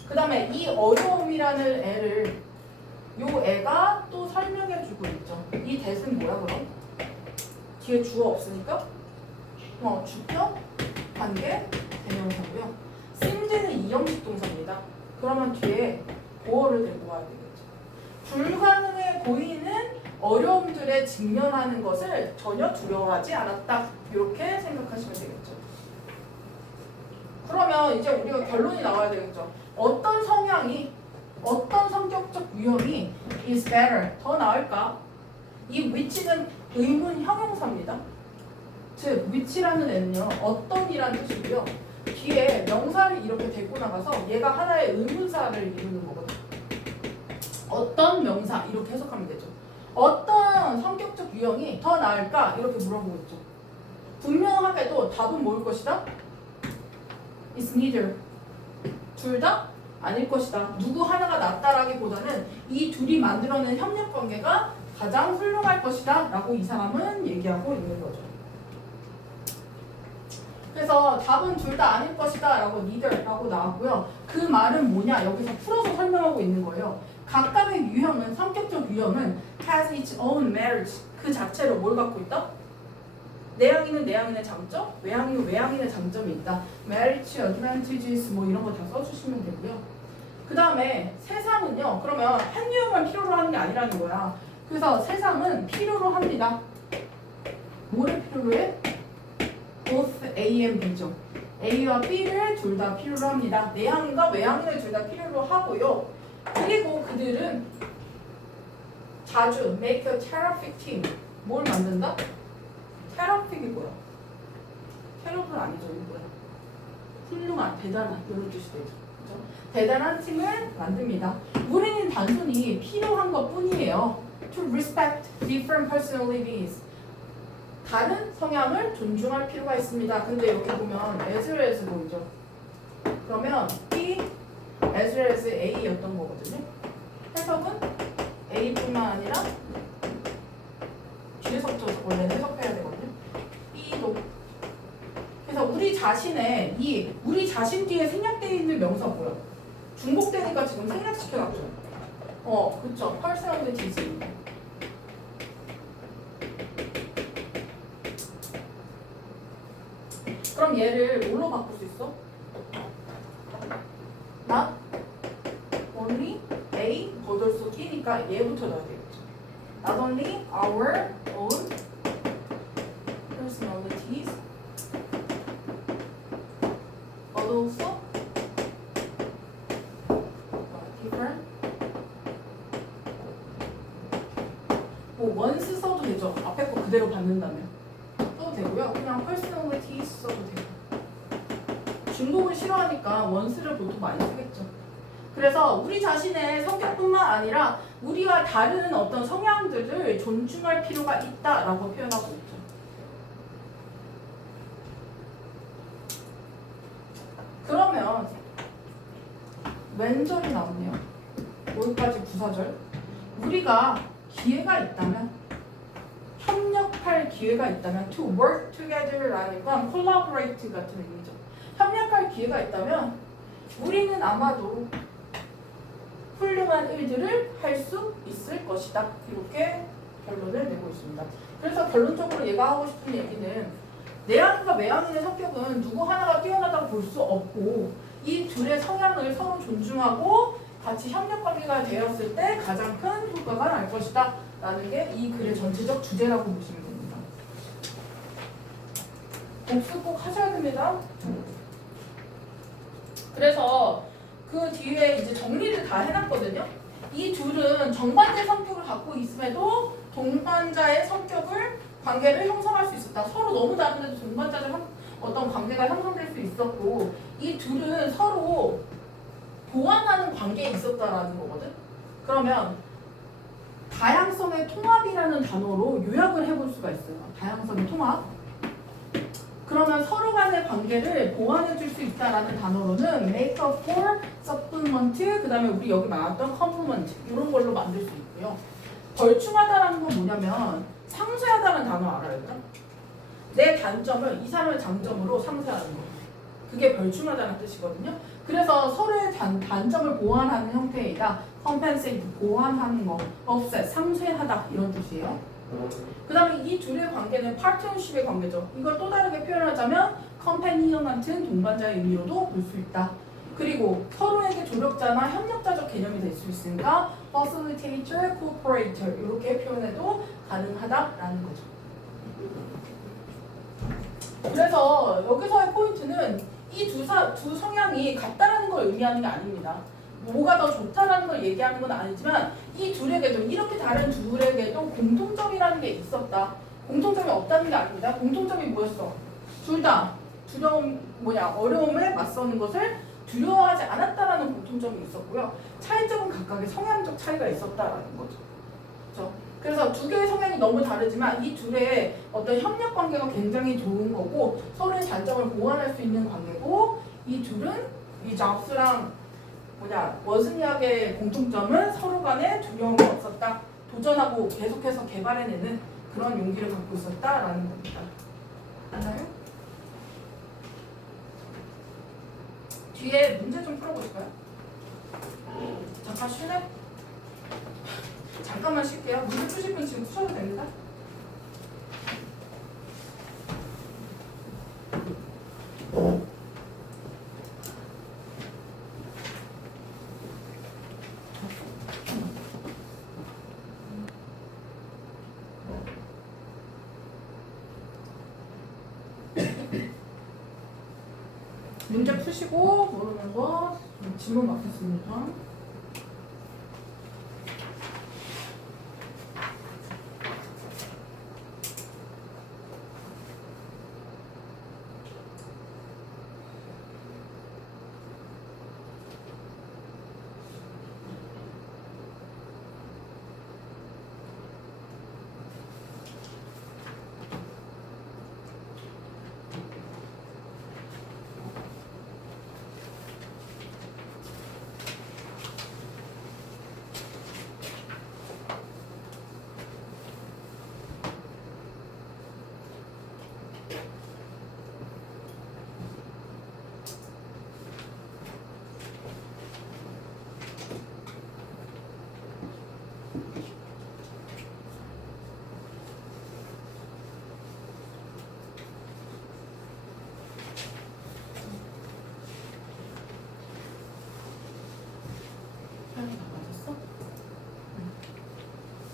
그 다음에 이 어려움이라는 애를 요 애가 또 설명해주고 있죠. 이 that은 뭐야 그럼? 뒤에 주어 없으니까 주격, 관계, 대명사고요. seemed는 이형식 동사입니다. 그러면 뒤에 보어를 데리고 와야 되겠죠. 불가능해 보이는 어려움들에 직면하는 것을 전혀 두려워하지 않았다. 이렇게 생각하시면 되겠죠. 그러면 이제 우리가 결론이 나와야 되겠죠. 어떤 성향이, 어떤 성격적 유형이 is better, 더 나을까? 이 which는 의문 형용사입니다. 즉, which라는 애는요, 어떤이라는 뜻이고요. 뒤에 명사를 이렇게 데리고 나가서 얘가 하나의 의문사를 이루는 거거든요. 어떤 명사 이렇게 해석하면 되죠. 어떤 성격적 유형이 더 나을까? 이렇게 물어보고 있죠. 분명하게도 답은 뭐일 것이다? It's neither. 둘 다 아닐 것이다. 누구 하나가 낫다라기보다는 이 둘이 만들어낸 협력 관계가 가장 훌륭할 것이다 라고 이 사람은 얘기하고 있는 거죠. 그래서 답은 둘 다 아닐 것이다 라고 neither 라고 나왔고요. 그 말은 뭐냐? 여기서 풀어서 설명하고 있는 거예요. 각각의 유형은, 성격적 유형은 has its own merits. 그 자체로 뭘 갖고 있다? 내향인은 내향인의 장점, 외향인은 외향인의 장점이 있다. merits, advantages 뭐 이런 거 다 써주시면 되고요. 그 다음에 세상은요. 그러면 한 유형만 필요로 하는 게 아니라는 거야. 그래서 세상은 필요로 합니다. 뭐를 필요로 해? both A and B죠. A와 B를 둘 다 필요로 합니다. 내향인과 외향인을 둘 다 필요로 하고요. 그리고 그들은 자주 make a terrific team. 뭘 만든다? terrific이 뭐야? terrible 아니죠. 이거 뭐야? 훌륭한, 대단한 이런 뜻이 되죠. 그렇죠? 대단한 팀을 만듭니다. 우리는 단순히 필요한 것 뿐이에요. To respect different personalities. 다른 성향을 존중할 필요가 있습니다. 근데 여기 보면 as well as 보이죠? 그러면 B as well as A였던 거거든요. 해석은 A뿐만 아니라 뒤에서부터 원래 해석해야 되거든요. B도. 그래서 우리 자신의 우리 자신 뒤에 생략되어 있는 명사 뭐야? 중복되니까 지금 생략시켜놨죠. 그쵸. personalities. 그럼 얘를 뭘로 바꿀 수 있어? not only A 거들수 T니까 얘부터 넣어야 되겠죠. Not only our own personalities, but also different. 뭐 once 써도 되죠. 앞에 거 그대로 받는다면 써도 되고요. 그냥 personalities 써도 되고. 중복을 싫어하니까 once를 보통 많이 쓰겠죠. 그래서 우리 자신의 성격뿐만 아니라 우리와 다른 어떤 성향들을 존중할 필요가 있다라고 표현하고 있죠. 그러면 왼절이 나오네요. 여기까지 부사절. 우리가 기회가 있다면, 협력할 기회가 있다면, to work together라는 건 collaborate 같은 의미죠. 협력할 기회가 있다면 우리는 아마도 훌륭한 일들을 할 수 있을 것이다. 이렇게 결론을 내고 있습니다. 그래서 결론적으로 얘가 하고 싶은 얘기는 내향인과 외향인의 성격은 누구 하나가 뛰어나다고 볼 수 없고 이 둘의 성향을 서로 존중하고 같이 협력관계가 되었을 때 가장 큰 효과가 날 것이다. 라는 게 이 글의 전체적 주제라고 보시면 됩니다. 복습 꼭 하셔야 됩니다. 그래서 그 뒤에 이제 정리를 다 해놨거든요. 이 둘은 정반대 성격을 갖고 있음에도 동반자의 관계를 형성할 수 있었다. 서로 너무 다른데도 동반자적 어떤 관계가 형성될 수 있었고 이 둘은 서로 보완하는 관계에 있었다라는 거거든. 그러면 다양성의 통합이라는 단어로 요약을 해볼 수가 있어요. 다양성의 통합. 그러면 서로 간의 관계를 보완해 줄 수 있다라는 단어로는 make up for, supplement, 그 다음에 우리 여기 말했던 complement 이런 걸로 만들 수 있고요. 벌충하다라는 건 뭐냐면 상쇄하다라는 단어 알아요? 내 단점을 이 사람의 장점으로 상쇄하는 거. 그게 벌충하다는 뜻이거든요. 그래서 서로의 단점을 보완하는 형태이다. compensate, 보완하는 거. offset, 상쇄하다 이런 뜻이에요. 그 다음에 이 둘의 관계는 파트너십의 관계죠. 이걸 또 다르게 표현하자면 컴패니언 같은 동반자의 의미로도 볼 수 있다. 그리고 서로에게 조력자나 협력자적 개념이 될 수 있으니까 facilitator, cooperator 이렇게 표현해도 가능하다라는 거죠. 그래서 여기서의 포인트는 이 두 성향이 같다라는 걸 의미하는 게 아닙니다. 뭐가 더 좋다라는 걸 얘기하는 건 아니지만 이 둘에게도 이렇게 다른 둘에게도 공통점이라는 게 있었다. 공통점이 없다는 게 아닙니다. 공통점이 뭐였어? 둘 다 어려움에 맞서는 것을 두려워하지 않았다라는 공통점이 있었고요. 차이점은 각각의 성향적 차이가 있었다라는 거죠. 그렇죠? 그래서 두 개의 성향이 너무 다르지만 이 둘의 어떤 협력 관계가 굉장히 좋은 거고 서로의 단점을 보완할 수 있는 관계고 이 둘은 이 잡스랑 워즈니악의 공통점은 서로 간에 두려움이 없었다. 도전하고 계속해서 개발해내는 그런 용기를 갖고 있었다라는 겁니다. 맞나요? 뒤에 문제 좀 풀어보실까요? 잠깐 쉬네? 잠깐만 쉴게요. 문제 푸실 분 지금 푸셔도 됩니다. 문제 푸시고 모르는 거 질문 받겠습니다.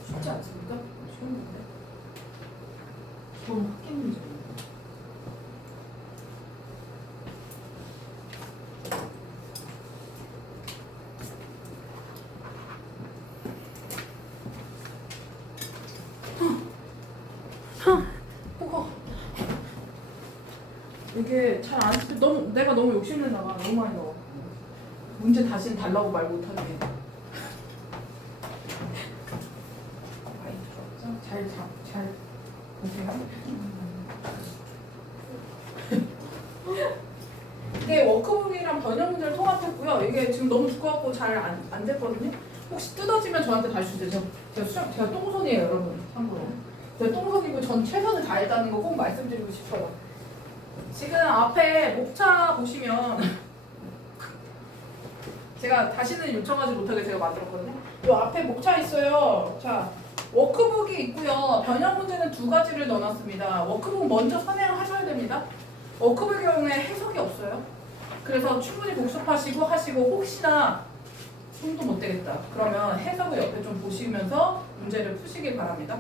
쉽지 않습니까? 쉬운 건데. 그건 학기 문제예요. 이게 잘 안 쓰. 내가 너무 욕심내다가 너무 많이 넣어. 문제 다시는 달라고 말 못하게. 잘 보세요. 이게 워크북이랑 번역 문제를 통합했고요. 이게 지금 너무 두꺼웠고 잘 안 됐거든요. 혹시 뜯어지면 저한테 다시 주세요. 제가 똥손이에요, 여러분. 참고로. 제가 똥손이고 전 최선을 다했다는 거 꼭 말씀드리고 싶어요. 지금 앞에 목차 보시면 제가 다시는 요청하지 못하게 제가 만들었거든요. 이 앞에 목차 있어요. 자, 워크북이 있고요. 변형 문제는 두 가지를 넣어놨습니다. 워크북 먼저 선행하셔야 됩니다. 워크북의 경우에 해석이 없어요. 그래서 충분히 복습하시고 하시고 혹시나 숨도 못 되겠다. 그러면 해석을 옆에 좀 보시면서 문제를 푸시길 바랍니다.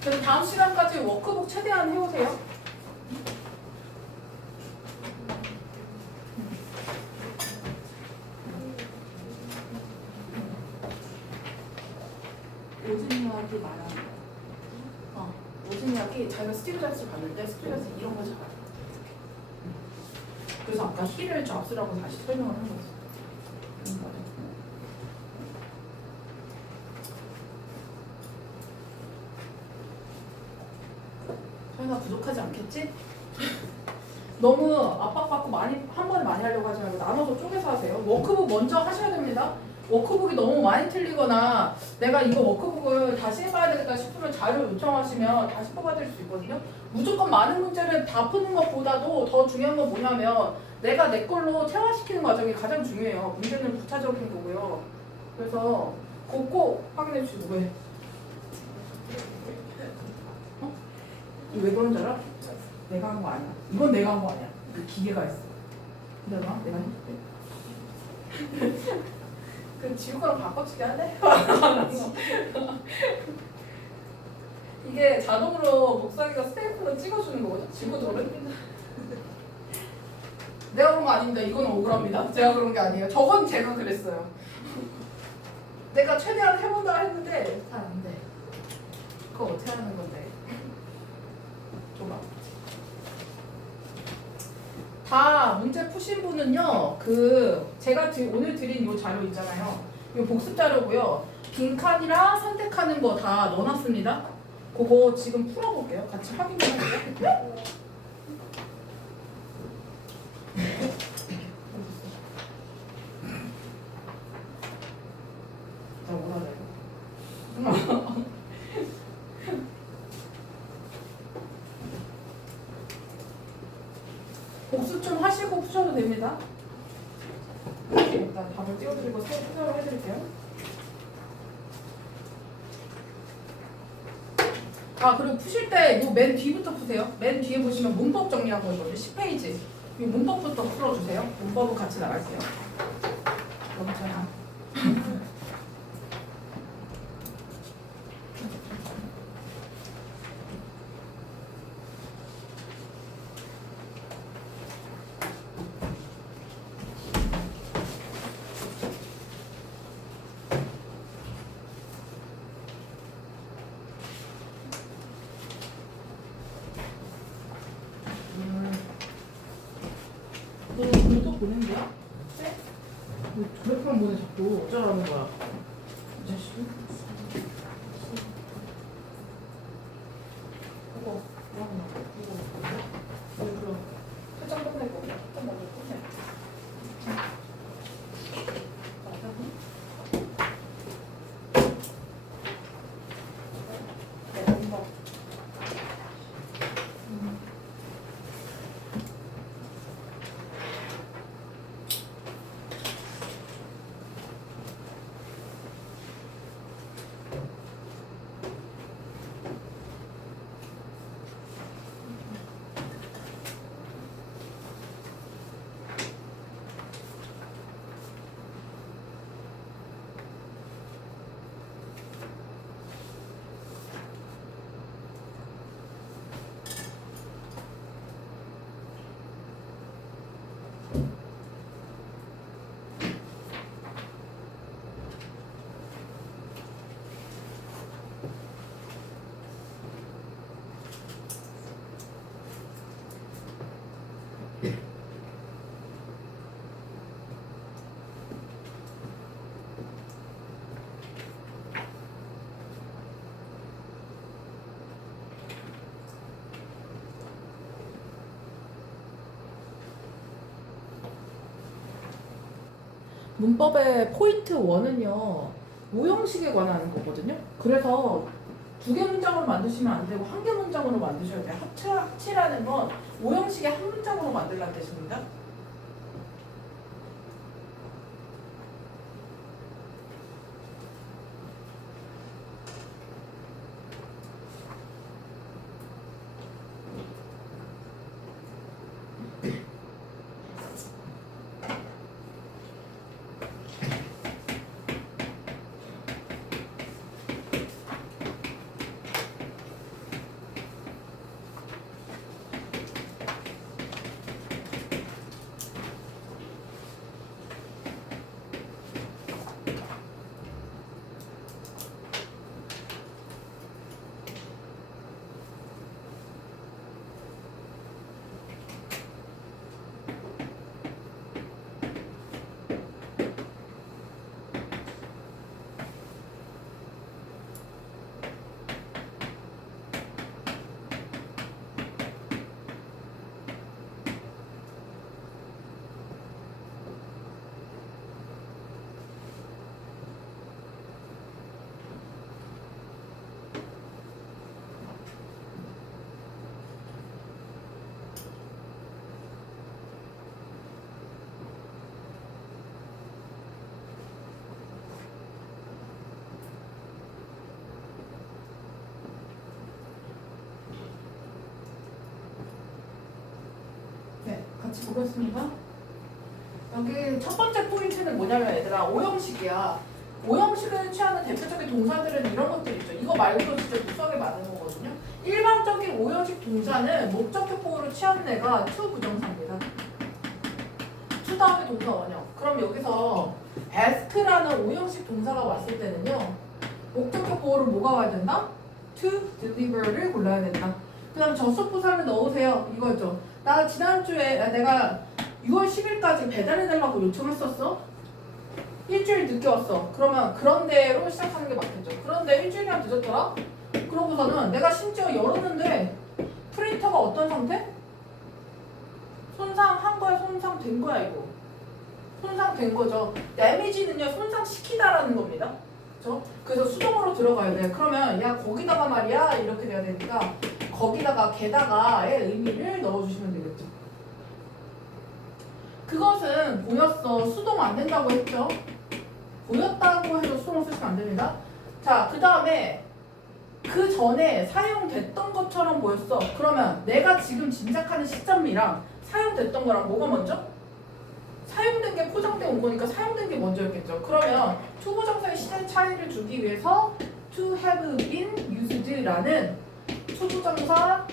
그래서 다음 시간까지 워크북 최대한 해오세요. 오즈니악이 말하는 거. 오즈니악이 자기가 스티브 잡스를 봤는데 스티브 잡스 이런 거 잘하더라고요. 그래서 아까 he를 잡스라고 다시 설명을 한 거지. 설마 부족하지 않겠지? 너무 압박받고 한 번에 많이 하려고 하지 말고 나눠서 쪼개서 하세요. 워크북 먼저 하셔야 됩니다. 워크북이 너무 많이 틀리거나 내가 이거 워크북을 다시 해봐야 되겠다 싶으면 자료 요청하시면 다시 뽑아드릴 수 있거든요. 무조건 많은 문제를 다 푸는 것보다도 더 중요한 건 뭐냐면 내가 내 걸로 체화시키는 과정이 가장 중요해요. 문제는 부차적인 거고요. 그래서 그거 꼭 확인해 주시고. 왜? 왜 그런 줄 알아? 내가 한 거 아니야. 이건 내가 한 거 아니야. 그 기계가 했어. 내가 해줄게. 그 지우 거랑 바꿔치기 할래? 이게 자동으로 목사기가 스테이플러 찍어주는 거거든. 지우들은. 내가 그런 거 아닙니다. 이건 억울합니다. 제가 그런 게 아니에요. 저건 제가 그랬어요. 내가 최대한 해본다 했는데 잘 안 돼. 그거 어떻게 하는 건데? 줘봐. 다 문제 푸신 분은요, 제가 오늘 드린 이 자료 있잖아요. 이 복습 자료고요. 빈칸이랑 선택하는 거 다 넣어놨습니다. 그거 지금 풀어볼게요. 같이 확인 좀 해볼게요. 자, 뭐라 그래요? 복습 좀 하시고 푸셔도 됩니다. 일단 답을 띄워드리고 푸셔로 해드릴게요. 아, 그리고 푸실 때 이 맨 뒤부터 푸세요. 맨 뒤에 보시면 문법 정리한 거 있거든요. 10페이지. 이 문법부터 풀어주세요. 문법은 같이 나갈게요. 넘쳐요. 너 글도 보낸대요? 네? 왜 그래프만 보내 자꾸 어쩌라는 거야? 이 자식. 이거 뭐 하나? 이거 살짝 끝내고 좀 먼저 끝내. 네, 문법. 문법의 포인트 1은요, 오형식에 관한 거거든요. 그래서 두 개 문장으로 만드시면 안 되고 한 개 문장으로 만드셔야 돼요. 합치라는 건 오형식의 한 문장으로 만들라는 뜻입니다. 보겠습니다. 여기 첫 번째 포인트는 뭐냐면 얘들아 오형식이야. 오형식을 취하는 대표적인 동사들은 이런 것들 있죠. 이거 말고도 진짜 무수하게 많은 거거든요. 일반적인 오형식 동사는 목적격보로 취하는 애가 to 부정사입니다. to 다음에 동사 원형. 그럼 여기서 ask라는 오형식 동사가 왔을 때는요. 목적격보를 뭐가 와야 된다? to deliver를 골라야 된다. 그 다음 접속부사를 넣으세요. 이거죠. 나 지난주에 내가 6월 10일까지 배달해달라고 요청했었어. 일주일 늦게 왔어. 그러면 그런 대로 시작하는 게 맞겠죠. 그런데 일주일이나 늦었더라? 그러고서는 내가 심지어 열었는데 프린터가 어떤 상태? 손상한 거야? 손상된 거야 이거? 손상된 거죠. damage는요 손상시키다라는 겁니다. 그렇죠? 그래서 수동으로 들어가야 돼. 그러면 야 거기다가 말이야 이렇게 돼야 되니까 거기다가 게다가의 의미를 넣어주시면 되겠죠. 그것은 보였어. 수동 안 된다고 했죠. 보였다고 해도 수동을 쓰시면 안 됩니다. 자, 그 다음에 그 전에 사용됐던 것처럼 보였어. 그러면 내가 지금 짐작하는 시점이랑 사용됐던 거랑 뭐가 먼저? 사용된 게 포장돼 온 거니까 사용된 게 먼저였겠죠. 그러면 to 부정사의 시제 차이를 주기 위해서 to have been used라는 to 부정사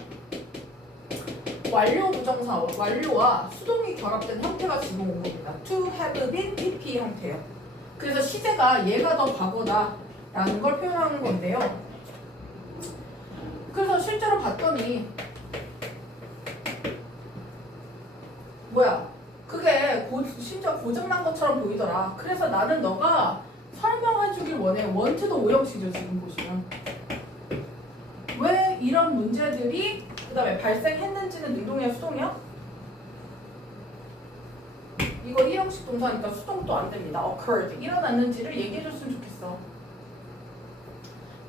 완료 부정사 완료와 수동이 결합된 형태가 지금 온 겁니다. to have been PP 형태예요. 그래서 시제가 얘가 더 과거다라는 걸 표현하는 건데요. 그래서 실제로 봤더니 뭐야? 그게 심지어 고장난 것처럼 보이더라. 그래서 나는 너가 설명해주길 원해. 원투도 오형식이죠. 지금 보시면 왜 이런 문제들이 그 다음에 발생했는지는 능동이야 수동이야? 이거 1형식 동사니까 수동도 안 됩니다. occurred 일어났는지를 얘기해줬으면 좋겠어.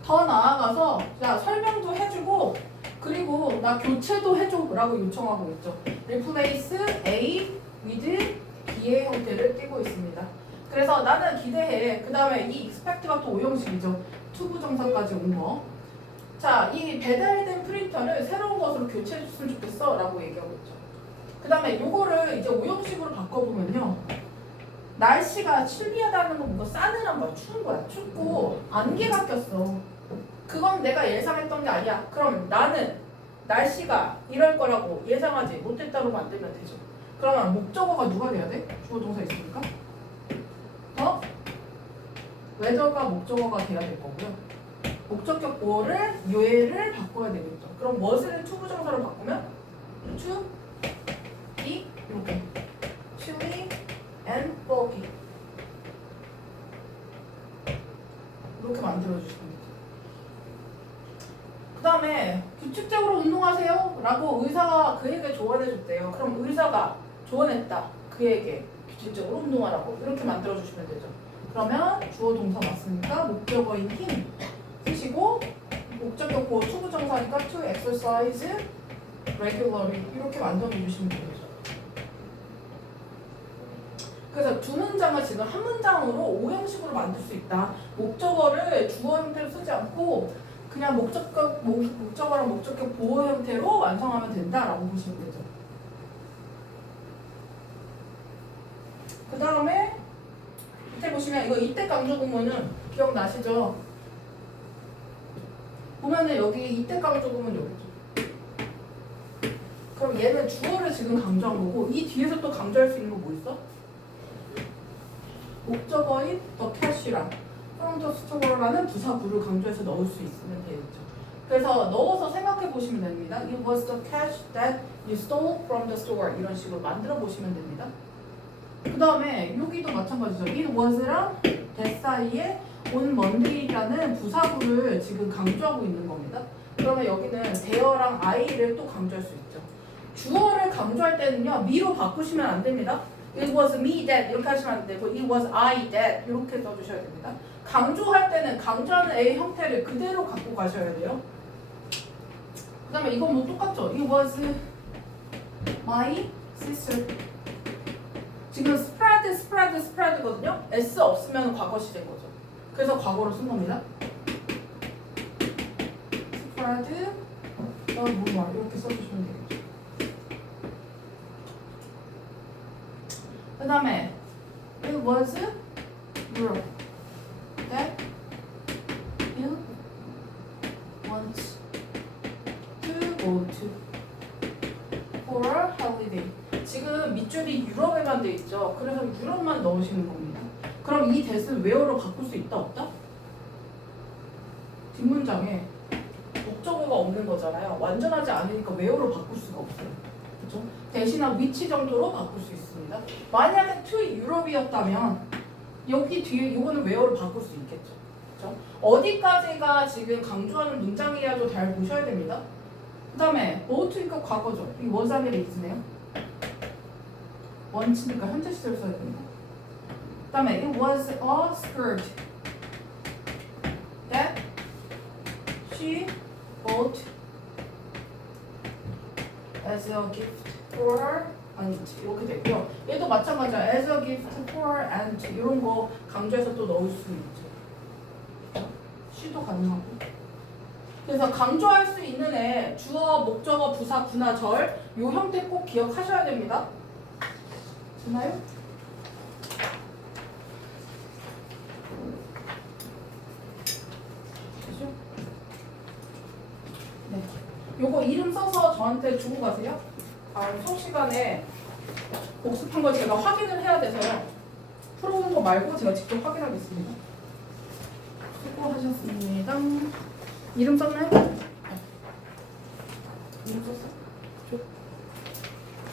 더 나아가서 자 설명도 해주고 그리고 나 교체도 해줘 라고 요청하고 있죠. replace A with B의 형태를 띄고 있습니다. 그래서 나는 기대해. 그 다음에 이 expect가 또 오형식이죠. to 부정사까지 온 거. 자, 이 배달된 프린터를 새로운 것으로 교체해줬으면 좋겠어 라고 얘기하고 있죠. 그 다음에 요거를 이제 오형식으로 바꿔보면요. 날씨가 칠비하다는 건 뭔가 싸늘한 거야. 추운 거야. 춥고 안개가 꼈어. 그건 내가 예상했던 게 아니야. 그럼 나는 날씨가 이럴 거라고 예상하지 못했다고 만들면 되죠. 그러면 목적어가 누가 돼야 돼? 주어 동사 있으니까? 웨더가 목적어가 돼야 될 거고요. 목적격 보어를 요해를 바꿔야 되겠죠. 그럼 what을 to 부정사로 바꾸면 to be 이렇게 chilly and foggy 이렇게 만들어 주시면 돼요. 그 다음에 규칙적으로 운동하세요 라고 의사가 그에게 조언해 줬대요. 그럼 의사가 조언했다. 그에게 규칙적으로 운동하라고 이렇게 만들어 주시면 되죠. 그러면 주어 동사 맞습니까? 목적어인 him 쓰시고 목적격 보어 to 부정사니까 to exercise regularly 이렇게 만들어 주시면 되죠. 그래서 두 문장을 지금 한 문장으로 오형식으로 만들 수 있다. 목적어를 주어 형태로 쓰지 않고 그냥 목적어랑 목적격 보어 형태로 완성하면 된다라고 보시면 되죠. 그 다음에 밑에 보시면 이거 이때 강조 구문은 기억나시죠? 보면은 여기 이때 강조 구문 여기죠. 그럼 얘는 주어를 지금 강조한 거고 이 뒤에서 또 강조할 수 있는 거 뭐 있어? 목적어인 the cash랑 from the store라는 부사구를 강조해서 넣을 수 있으면 되겠죠. 그래서 넣어서 생각해 보시면 됩니다. It was the cash that you stole from the store 이런 식으로 만들어 보시면 됩니다. 그 다음에 여기도 마찬가지죠. It was랑 that 사이에 on Monday라는 부사구를 지금 강조하고 있는 겁니다. 그러면 여기는 there랑 I를 또 강조할 수 있죠. 주어를 강조할 때는요. me로 바꾸시면 안 됩니다. It was me that 이렇게 하시면 안 되고 It was I that 이렇게 써주셔야 됩니다. 강조할 때는 강조하는 A 형태를 그대로 갖고 가셔야 돼요. 그 다음에 이건 뭐 똑같죠. It was my sister. 지금 spread거든요. S 없으면 과거시 된 거죠. 그래서 과거로 쓴 겁니다. spread, 뭐 이렇게 써주시면 되겠죠. 그 다음에 it was Europe that you want to go to for a holiday. 지금 밑줄이 유럽에만 돼 있죠. 그래서 유럽만 넣으시는 겁니다. 그럼 이 that을 where로 바꿀 수 있다 없다? 뒷문장에 목적어가 없는 거잖아요. 완전하지 않으니까 where로 바꿀 수가 없어요. 그렇죠? 대신에 which 정도로 바꿀 수 있습니다. 만약에 to Europe이었다면 여기 뒤에 이거는 where로 바꿀 수 있겠죠. 그렇죠? 어디까지가 지금 강조하는 문장이야도 잘 보셔야 됩니다. 그 다음에 boat니까 과거죠. 이 was 안에 있으네요. 원치니까 현재 시제를 써야 됩니다. 그 다음에 it was a skirt that she bought as a gift for her aunt. 이렇게 되고요. 얘도 마찬가지야. as a gift for her aunt. 이런 거 강조해서 또 넣을 수 있죠. she도 가능하고. 그래서 강조할 수 있는 애 주어, 목적어, 부사, 구나, 절 요 형태 꼭 기억하셔야 됩니다. 됐나요? 되죠? 네. 요거 이름 써서 저한테 주고 가세요. 수업 시간에 복습한 걸 제가 확인을 해야 돼서요. 풀어오는 거 말고 제가 직접 확인하겠습니다. 수고하셨습니다. 이름 썼나요? 네. 이름 썼어요?